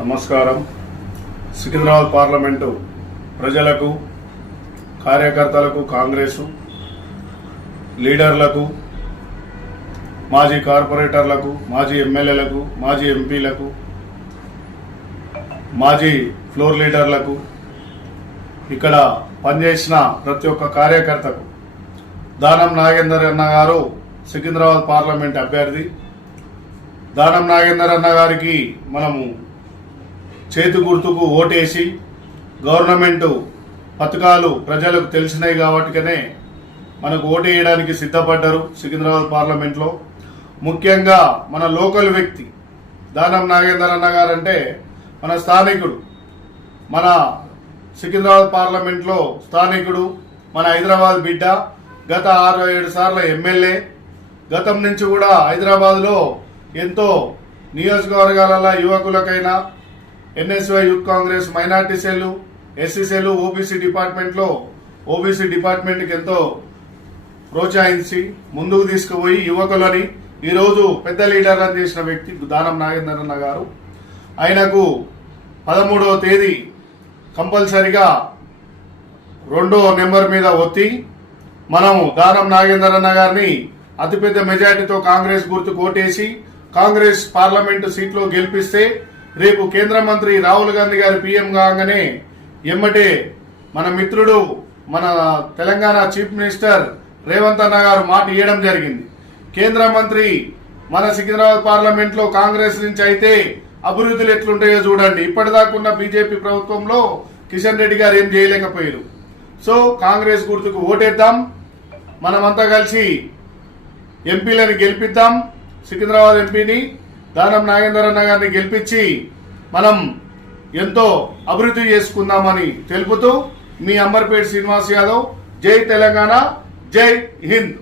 నమస్కారం. సికింద్రాబాద్ పార్లమెంటు ప్రజలకు, కార్యకర్తలకు, కాంగ్రెసు లీడర్లకు, మాజీ కార్పొరేటర్లకు, మాజీ ఎమ్మెల్యేలకు, మాజీ ఎంపీలకు, మాజీ ఫ్లోర్ లీడర్లకు, ఇక్కడ పనిచేసిన ప్రతి ఒక్క కార్యకర్తకు దానం నాగేందర్ అన్న గారు సికింద్రాబాద్ పార్లమెంట్ అభ్యర్థి. దానం నాగేందర్ అన్న గారికి మనము చేతి గుర్తుకు ఓటేసి గవర్నమెంట్ పథకాలు ప్రజలకు తెలిసినాయి కాబట్టికనే మనకు ఓటేయడానికి సిద్ధపడ్డారు. సికింద్రాబాద్ పార్లమెంట్లో ముఖ్యంగా మన లోకల్ వ్యక్తి దానం నాగేందర్ అన్న గారంటే మన స్థానికుడు, మన సికింద్రాబాద్ పార్లమెంట్లో స్థానికుడు, మన హైదరాబాద్ బిడ్డ. గత 6-7 సార్ల ఎమ్మెల్యే. గతం నుంచి కూడా హైదరాబాద్లో ఎంతో నియోజకవర్గాలలో యువకులకైనా NSUI youth Congress minority cell, SC cell, OBC డిపార్ట్మెంట్లో ఓబీసీ డిపార్ట్మెంట్కి ఎంతో ప్రోత్సహించి ముందుకు తీసుకుపోయి యువకులని ఈరోజు పెద్ద లీడర్లను చేసిన వ్యక్తి దానం నాగేందర్ అన్న గారు. ఆయనకు 13వ తేదీ కంపల్సరిగా 2వ నెంబర్ మీద ఒత్తి మనము దానం నాగేందర్ అన్న గారిని అతిపెద్ద మెజార్టీతో కాంగ్రెస్ గుర్తుకు ఓటేసి కాంగ్రెస్ పార్లమెంటు సీట్లో గెలిపిస్తే రేపు కేంద్ర మంత్రి రాహుల్ గాంధీ గారు పీఎం కాగానే ఎమ్మటే మన మిత్రుడు, మన తెలంగాణ చీఫ్ మినిస్టర్ రేవంత్ అన్న గారు మాట ఇవ్వడం జరిగింది. కేంద్ర మంత్రి మన సికింద్రాబాద్ పార్లమెంట్ లో కాంగ్రెస్ నుంచి అయితే అభివృద్ధులు ఎట్లుంటాయో చూడండి. ఇప్పటిదాకున్న బీజేపీ ప్రభుత్వంలో కిషన్ రెడ్డి గారు ఏం చేయలేకపోయారు. సో కాంగ్రెస్ గుర్తుకు ఓటేద్దాం, మనమంతా కలిసి ఎంపీలను గెలిపిద్దాం. సికింద్రాబాద్ ఎంపీని దానం నాగేందర్ అన్న గారిని గెలిపించి మనం ఎంతో అభివృద్ధి చేసుకుందామని తెలుపుతూ మీ అంబర్పేట శ్రీనివాస్ యాదవ్. జై తెలంగాణ, జై హింద్.